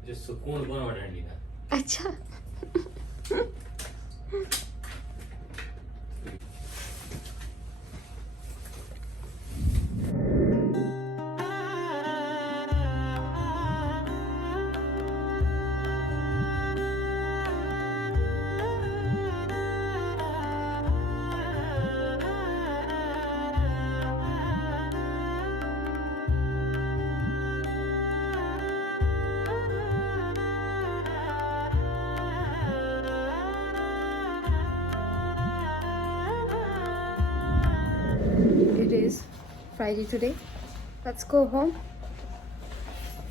मुझे सुकून कोण वाटणी का अच्छा. It is Friday today. Let's go home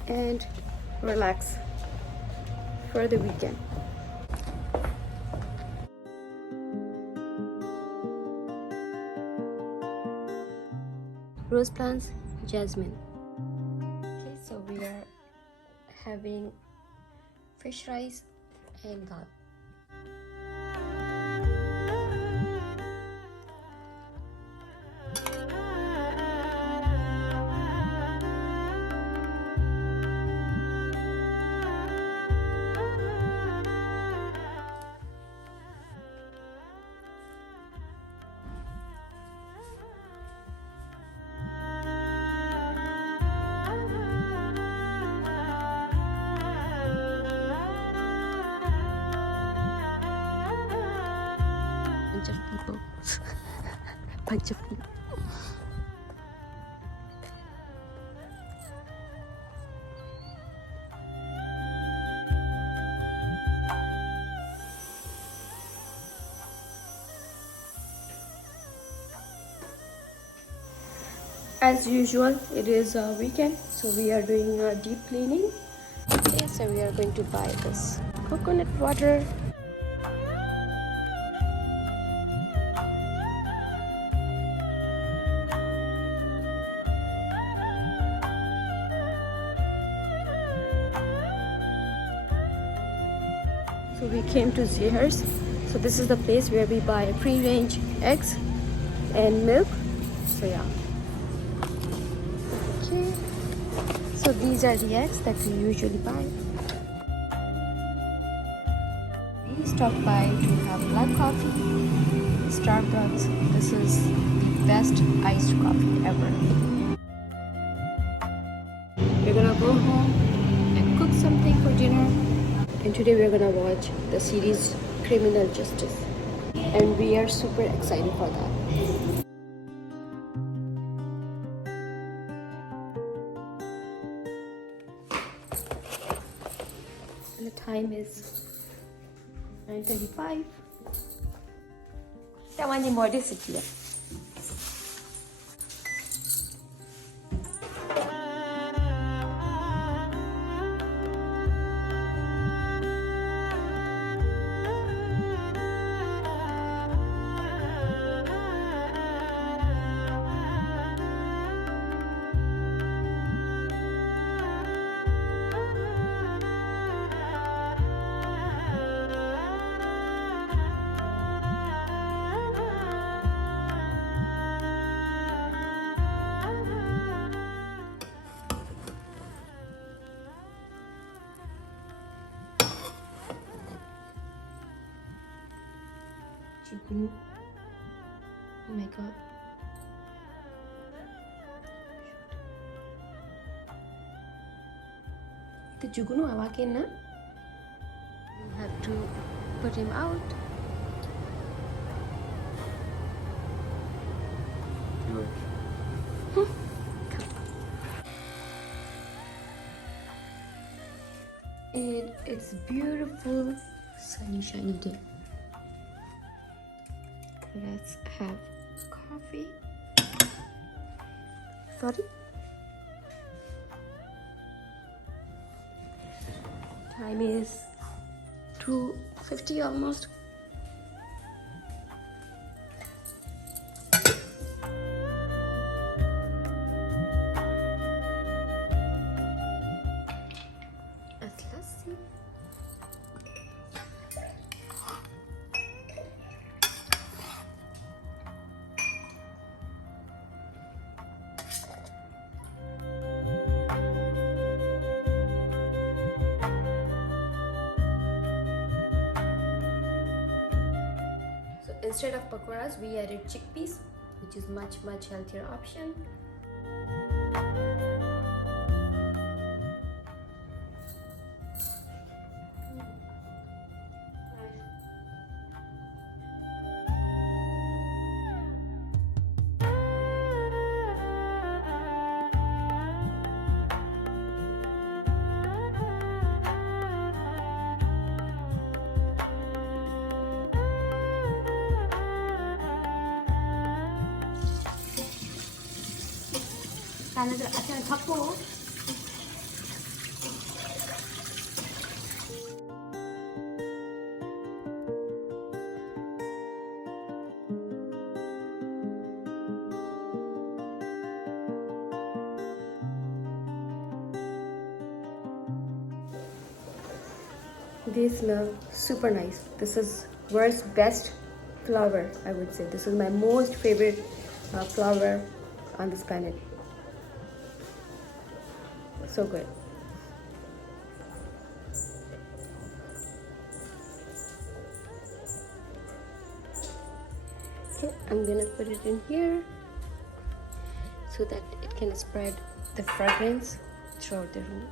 and relax for the weekend. Rose plants, jasmine. Okay, so we are having fish rice and dal. Bunch of people. Bunch of people. As usual, it is a weekend, so we are doing a deep cleaning. Okay, so we are going to buy this coconut water. So we came to Zehrs. So this is the place where we buy free-range eggs and milk. So yeah. Okay. So these are the eggs that we usually buy. We stopped by to have black coffee. Starbucks. This is the best iced coffee ever. We're gonna go home and cook something for dinner. And today we're gonna watch the series Criminal Justice. And we are super excited for that. And the time is 9:35. Tamani body sit. Chicken. Oh my god. The Jugunu awaken na? You have to put him out. It's beautiful sunny shiny day. Let's have coffee. Sorry. Time is 2:50 almost. Let's see. instead of pakoras, we added chickpeas, which is much healthier option. Another akan tapo. They smell super nice. This is world's best flower, I would say. This is my most favorite flower on this planet. So good. Okay, I'm gonna put it in here so that it can spread the fragrance throughout the room.